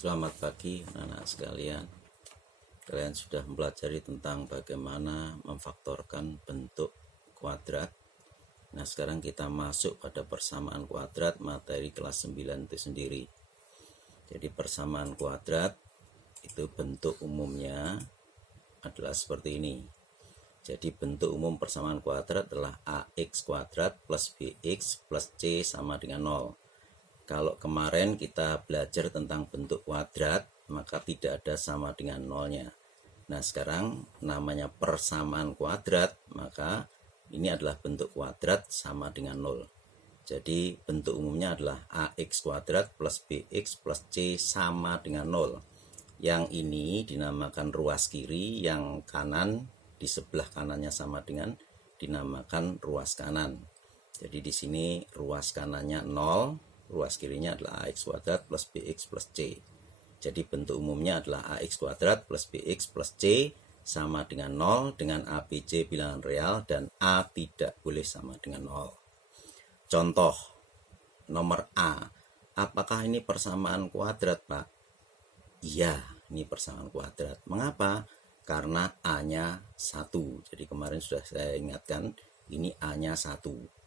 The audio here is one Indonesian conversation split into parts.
Selamat pagi anak-anak sekalian. Kalian sudah mempelajari tentang bagaimana memfaktorkan bentuk kuadrat. Nah, sekarang kita masuk pada persamaan kuadrat materi kelas 9 itu sendiri. Jadi persamaan kuadrat itu bentuk umumnya adalah seperti ini. Jadi bentuk umum persamaan kuadrat adalah ax kuadrat plus bx plus c sama dengan 0. Kalau kemarin kita belajar tentang bentuk kuadrat, maka tidak ada sama dengan nolnya. Nah, sekarang namanya persamaan kuadrat, maka ini adalah bentuk kuadrat sama dengan 0. Jadi bentuk umumnya adalah ax kuadrat plus bx plus c sama dengan 0. Yang ini dinamakan ruas kiri, yang kanan di sebelah kanannya sama dengan dinamakan ruas kanan. Jadi di sini ruas kanannya 0. Ruas kirinya adalah ax kuadrat plus bx plus c. Jadi bentuk umumnya adalah ax kuadrat plus bx plus c sama dengan 0 dengan a, b, c bilangan real dan a tidak boleh sama dengan 0. Contoh nomor A. Apakah ini persamaan kuadrat, Pak? Iya, ini persamaan kuadrat. Mengapa? Karena a-nya 1. Jadi kemarin sudah saya ingatkan, ini a-nya 1.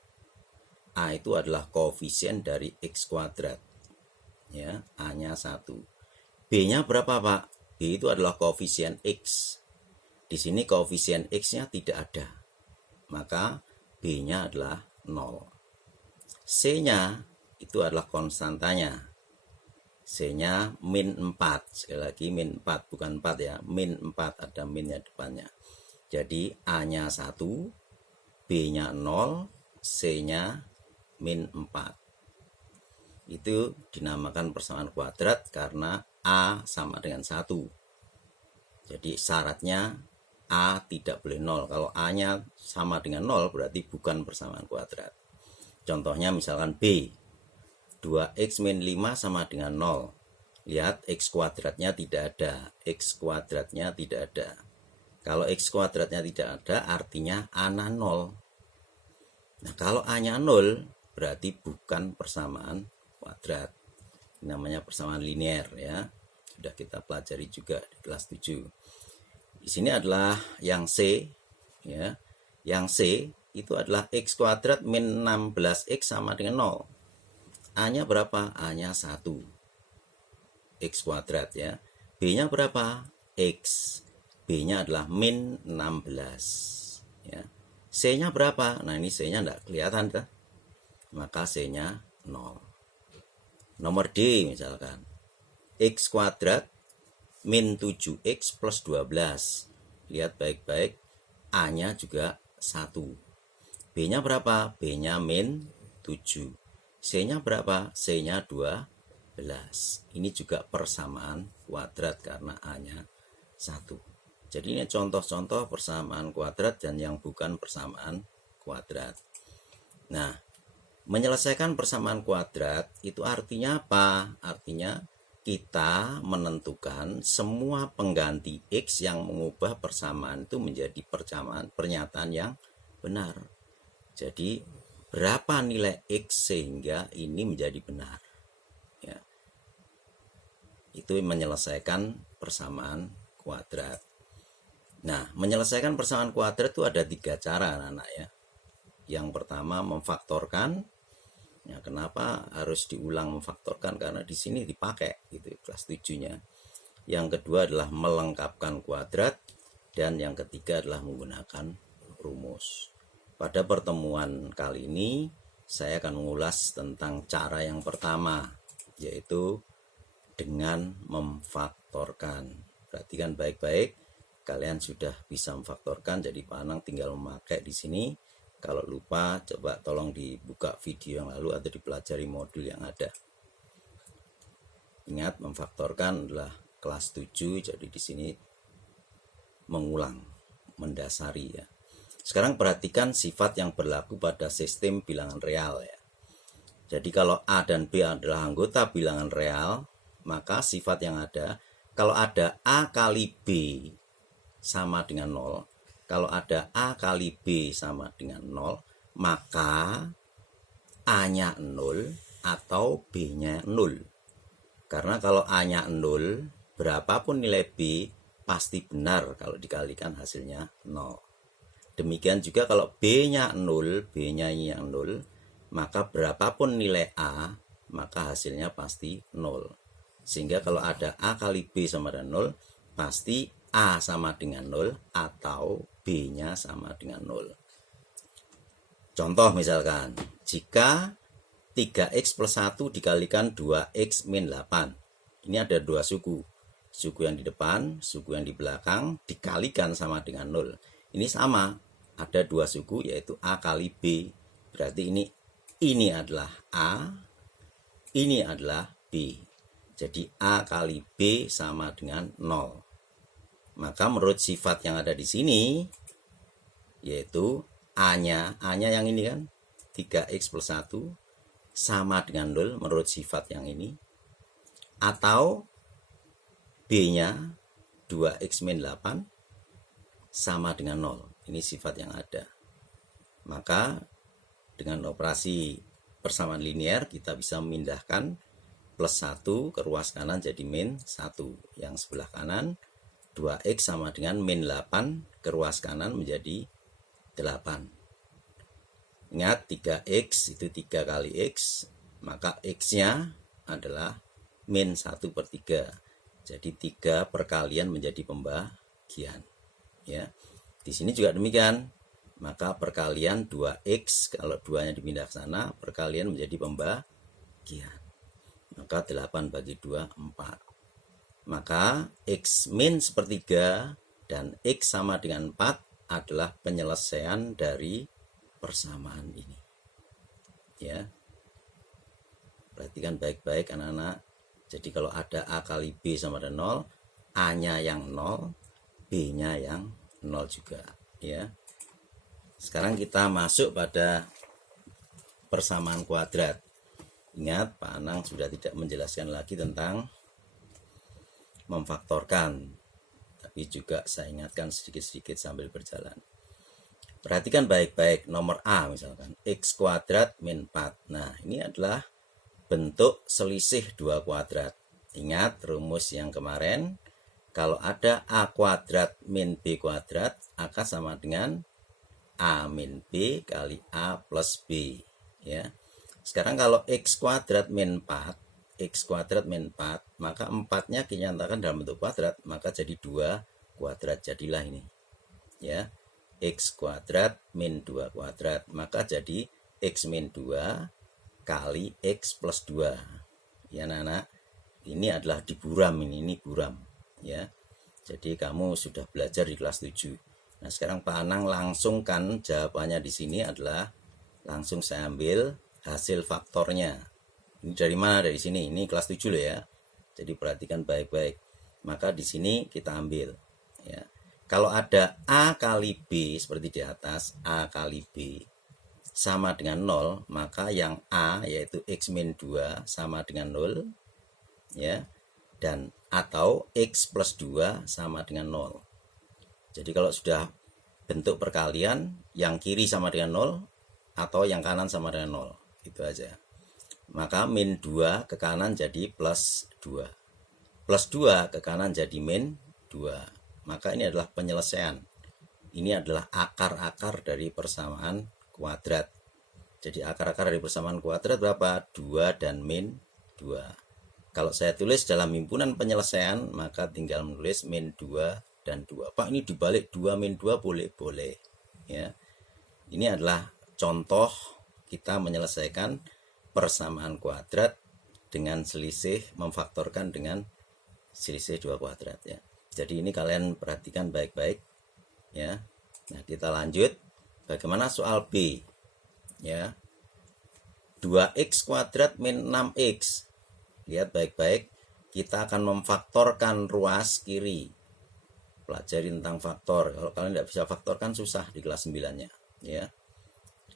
A itu adalah koefisien dari x kuadrat. Ya, A-nya 1. B-nya berapa, Pak? B itu adalah koefisien x. Di sini koefisien x-nya tidak ada. Maka B-nya adalah 0. C-nya itu adalah konstantanya. C-nya min 4. Sekali lagi min 4, bukan 4 ya. Min 4, ada minnya depannya. Jadi A-nya 1, B-nya 0, C-nya min 4. Itu dinamakan persamaan kuadrat karena A sama dengan 1. Jadi syaratnya A tidak boleh 0. Kalau A-nya sama dengan 0 berarti bukan persamaan kuadrat. Contohnya misalkan B. 2x min 5 sama dengan 0. Lihat x kuadratnya tidak ada. X kuadratnya tidak ada. Kalau x kuadratnya tidak ada artinya A-nya 0. Nah, kalau A-nya 0 berarti bukan persamaan kuadrat. Ini namanya persamaan linear ya. Sudah kita pelajari juga di kelas 7. Di sini adalah yang C ya. Yang C itu adalah x kuadrat min 16x sama dengan 0. A-nya berapa? A-nya 1. X kuadrat ya. B-nya berapa? X. B-nya adalah min 16 ya. C-nya berapa? Nah, ini C-nya enggak kelihatan kan? Maka C-nya 0. Nomor D misalkan. X kuadrat min 7x plus 12. Lihat baik-baik. A-nya juga 1. B-nya berapa? B-nya min 7. C-nya berapa? C-nya 12. Ini juga persamaan kuadrat karena A-nya 1. Jadi ini contoh-contoh persamaan kuadrat dan yang bukan persamaan kuadrat. Nah, menyelesaikan persamaan kuadrat itu artinya apa? Artinya kita menentukan semua pengganti x yang mengubah persamaan itu menjadi pernyataan yang benar. Jadi berapa nilai x sehingga ini menjadi benar? Ya. Itu menyelesaikan persamaan kuadrat. Nah, menyelesaikan persamaan kuadrat itu ada 3 cara anak-anak ya. Yang pertama memfaktorkan. Ya, kenapa harus diulang memfaktorkan? Karena di sini dipakai gitu kelas 7-nya. Yang kedua adalah melengkapkan kuadrat dan yang ketiga adalah menggunakan rumus. Pada pertemuan kali ini saya akan mengulas tentang cara yang pertama, yaitu dengan memfaktorkan. Perhatikan baik-baik, kalian sudah bisa memfaktorkan, jadi Pak Anang tinggal memakai di sini. Kalau lupa, coba tolong dibuka video yang lalu atau dipelajari modul yang ada. Ingat, memfaktorkan adalah kelas 7, jadi di sini mengulang, mendasari ya. Sekarang perhatikan sifat yang berlaku pada sistem bilangan real ya. Jadi kalau A dan B adalah anggota bilangan real, maka sifat yang ada, kalau ada A kali B sama dengan 0, kalau ada A kali B sama dengan 0, maka A-nya 0 atau B-nya 0. Karena kalau A-nya 0, berapapun nilai B pasti benar kalau dikalikan hasilnya 0. Demikian juga kalau B-nya 0, B-nya yang 0, maka berapapun nilai A, maka hasilnya pasti 0. Sehingga kalau ada A kali B sama dengan 0, pasti A sama dengan 0 atau B-nya sama dengan 0. Contoh misalkan, jika 3x plus 1 dikalikan 2x min 8. Ini ada dua suku. Suku yang di depan, suku yang di belakang dikalikan sama dengan 0. Ini sama, ada dua suku yaitu A kali B. Berarti ini adalah A, ini adalah B. Jadi A kali B sama dengan 0. Maka menurut sifat yang ada di sini, yaitu A-nya yang ini kan, 3x plus 1 sama dengan 0 menurut sifat yang ini. Atau B-nya 2x min 8 sama dengan 0. Ini sifat yang ada. Maka dengan operasi persamaan linear kita bisa memindahkan plus 1 ke ruas kanan jadi min 1. Yang sebelah kanan 2x sama dengan min 8 ke ruas kanan menjadi 8. Ingat 3x itu 3 kali x, maka x-nya adalah min 1/3. Jadi 3 perkalian menjadi pembagian. Ya. Di sini juga demikian. Maka perkalian 2x, kalau 2-nya dipindah ke sana, perkalian menjadi pembagian. Maka 8 bagi 2, 4. Maka x min 1/3 dan x sama dengan 4 adalah penyelesaian dari persamaan ini. Ya. Perhatikan baik-baik anak-anak. Jadi kalau ada A kali B sama dengan 0, A-nya yang 0, B-nya yang 0 juga, ya. Sekarang kita masuk pada persamaan kuadrat. Ingat, Pak Anang sudah tidak menjelaskan lagi tentang memfaktorkan, tapi juga saya ingatkan sedikit-sedikit sambil berjalan. Perhatikan baik-baik nomor A misalkan, x kuadrat min 4. Nah, ini adalah bentuk selisih 2 kuadrat. Ingat rumus yang kemarin, kalau ada A kuadrat min B kuadrat, akan sama dengan A min B kali A plus B. Ya. Sekarang kalau x kuadrat min 4, x kuadrat min 4, maka 4-nya dinyatakan dalam bentuk kuadrat, maka jadi 2 kuadrat, jadilah ini. Ya. X kuadrat min 2 kuadrat, maka jadi x min 2 kali x plus 2. Ya anak-anak, ini adalah di buram, ini buram. Ya, jadi kamu sudah belajar di kelas 7. Nah sekarang Pak Anang langsungkan jawabannya di sini adalah, langsung saya ambil hasil faktornya. Ini dari mana? Dari sini, ini kelas 7 loh ya. Jadi perhatikan baik-baik. Maka di sini kita ambil. Ya. Kalau ada A kali B seperti di atas, A kali B sama dengan 0, maka yang A yaitu x min 2 sama dengan 0, ya, dan atau x plus 2 sama dengan 0. Jadi kalau sudah bentuk perkalian, yang kiri sama dengan 0 atau yang kanan sama dengan 0, itu aja. Maka min 2 ke kanan jadi plus 2, plus 2 ke kanan jadi min 2. Maka ini adalah penyelesaian. Ini adalah akar-akar dari persamaan kuadrat. Jadi akar-akar dari persamaan kuadrat berapa? 2 dan min 2. Kalau saya tulis dalam himpunan penyelesaian, maka tinggal menulis min 2 dan 2. Pak, ini dibalik 2 min 2 boleh-boleh. Ya. Ini adalah contoh kita menyelesaikan persamaan kuadrat dengan selisih, memfaktorkan dengan selisih 2 kuadrat. Ya. Jadi ini kalian perhatikan baik-baik. Ya. Nah kita lanjut. Bagaimana soal B? Ya. 2x kuadrat min 6x. Lihat baik-baik. Kita akan memfaktorkan ruas kiri. Pelajari tentang faktor. Kalau kalian tidak bisa faktorkan susah di kelas 9-nya. Ya.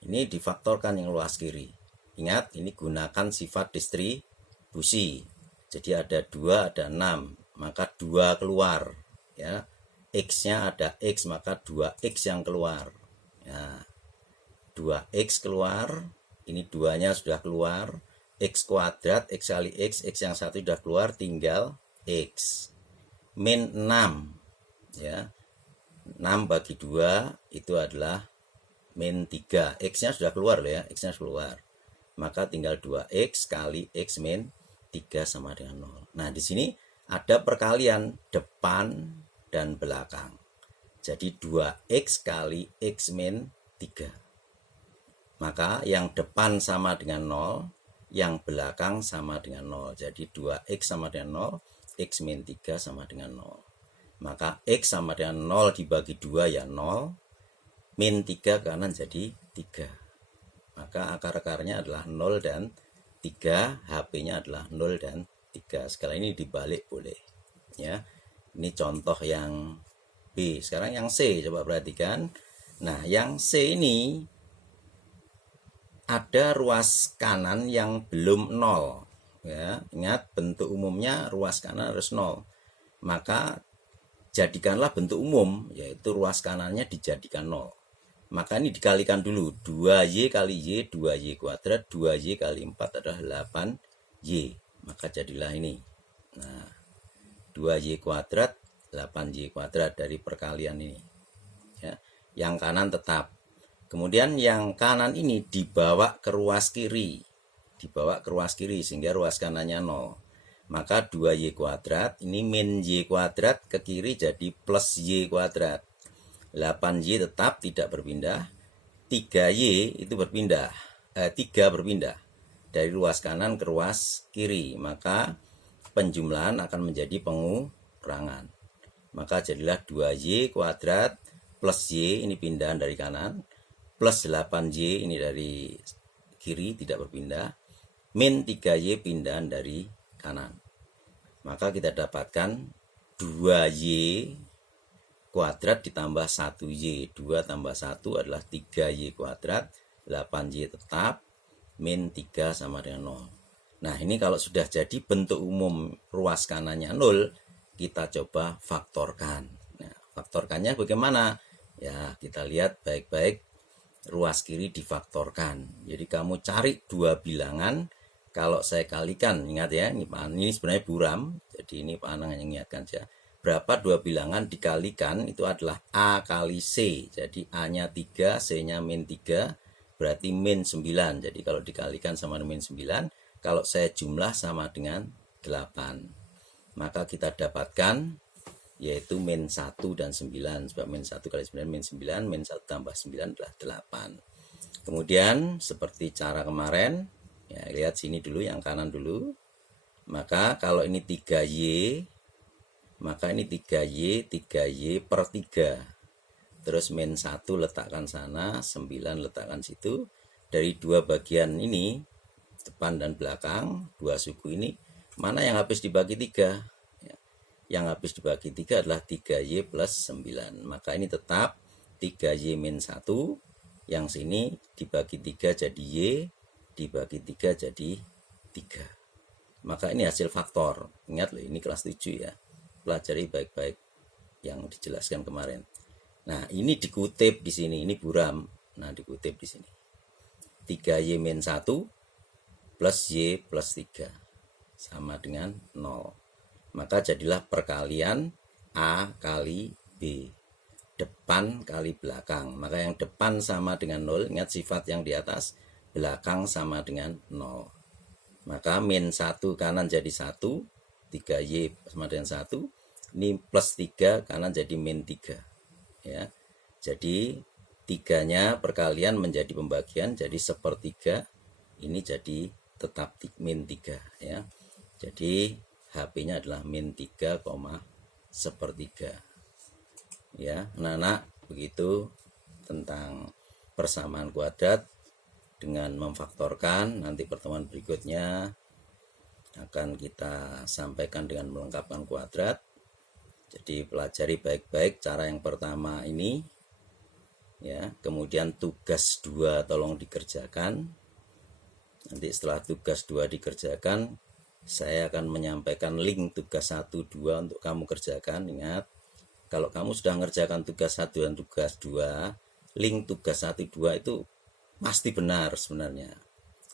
Ini difaktorkan yang ruas kiri. Ingat, ini gunakan sifat distribusi. Jadi ada 2, ada 6. Maka 2 keluar. Ya. X-nya ada X, maka 2X yang keluar. Ya. 2X keluar. Ini 2-nya sudah keluar. X kuadrat, X kali X yang satu sudah keluar, tinggal X. Min 6. Ya. 6 bagi 2 itu adalah min 3. X-nya sudah keluar loh ya, X-nya keluar. Maka tinggal 2X kali X min 3 sama dengan 0. Nah, di sini ada perkalian depan dan belakang. Jadi 2X kali X min 3. Maka yang depan sama dengan 0, yang belakang sama dengan 0. Jadi 2X sama dengan 0, X min 3 sama dengan 0. Maka X sama dengan 0 dibagi 2 ya 0. Min 3 kanan jadi 3. Maka akar-akarnya adalah 0 dan 3. HP-nya adalah 0 dan 3. Sekarang ini dibalik boleh. Ya. Ini contoh yang B. Sekarang yang C, coba perhatikan. Nah, yang C ini ada ruas kanan yang belum 0. Ya, ingat bentuk umumnya ruas kanan harus 0. Maka jadikanlah bentuk umum, yaitu ruas kanannya dijadikan 0. Maka ini dikalikan dulu. 2Y kali Y, 2Y kuadrat, 2Y kali 4 adalah 8Y. Maka jadilah ini. Nah, 2Y kuadrat, 8Y kuadrat dari perkalian ini. Ya, yang kanan tetap. Kemudian yang kanan ini dibawa ke ruas kiri. Dibawa ke ruas kiri sehingga ruas kanannya 0. Maka 2Y kuadrat, ini min Y kuadrat ke kiri jadi plus Y kuadrat. 8Y tetap tidak berpindah. 3Y itu berpindah. 3 berpindah dari ruas kanan ke ruas kiri. Maka penjumlahan akan menjadi pengurangan. Maka jadilah 2Y kuadrat plus Y, ini pindahan dari kanan, plus 8Y ini dari kiri tidak berpindah, min 3Y pindahan dari kanan. Maka kita dapatkan 2Y kuadrat ditambah 1Y. 2 tambah 1 adalah 3Y kuadrat. 8Y tetap. Min 3 sama dengan 0. Nah, ini kalau sudah jadi bentuk umum ruas kanannya 0, kita coba faktorkan. Nah, faktorkannya bagaimana? Ya, kita lihat baik-baik. Ruas kiri difaktorkan. Jadi kamu cari dua bilangan. Kalau saya kalikan, ingat ya, ini sebenarnya buram. Jadi ini Pak Anang hanya mengingatkan saja. Berapa dua bilangan dikalikan itu adalah A kali C. Jadi A-nya 3, C-nya min 3, berarti min 9. Jadi kalau dikalikan sama min 9, kalau saya jumlah sama dengan 8. Maka kita dapatkan yaitu min 1 dan 9. Sebab min 1 kali 9 min 9, min 1 tambah 9 adalah 8. Kemudian seperti cara kemarin, ya lihat sini dulu yang kanan dulu. Maka kalau ini 3Y, maka ini 3Y, 3Y per 3. Terus min 1 letakkan sana, 9 letakkan situ. Dari dua bagian ini, depan dan belakang, dua suku ini, mana yang habis dibagi 3? Ya. Yang habis dibagi 3 adalah 3Y plus 9. Maka ini tetap 3Y min 1. Yang sini dibagi 3 jadi Y, dibagi 3 jadi 3. Maka ini hasil faktor. Ingat loh, ini kelas 7 ya. Pelajari baik-baik yang dijelaskan kemarin. Nah, ini dikutip di sini, ini buram. Nah, dikutip di sini. 3Y min 1 plus Y plus 3 sama dengan 0. Maka jadilah perkalian A kali B. Depan kali belakang. Maka yang depan sama dengan 0, ingat sifat yang di atas, belakang sama dengan 0. Maka min 1 kanan jadi 1, 3Y sama dengan 1. Ini plus 3 kanan jadi min 3. Ya. Jadi 3-nya perkalian menjadi pembagian jadi sepertiga. Ini jadi tetap min 3 ya. Jadi HP-nya adalah min 3, sepertiga. Ya, anak-anak, begitu tentang persamaan kuadrat dengan memfaktorkan. Nanti pertemuan berikutnya akan kita sampaikan dengan melengkapkan kuadrat. Jadi pelajari baik-baik cara yang pertama ini ya. Kemudian tugas 2 tolong dikerjakan. Nanti setelah tugas 2 dikerjakan, saya akan menyampaikan link tugas 1 2 untuk kamu kerjakan. Ingat, kalau kamu sudah mengerjakan tugas 1 dan tugas 2, link tugas 1 2 itu pasti benar sebenarnya.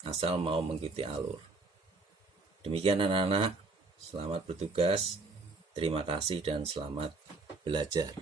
Asal mau mengikuti alur. Demikian anak-anak, selamat bertugas, terima kasih dan selamat belajar.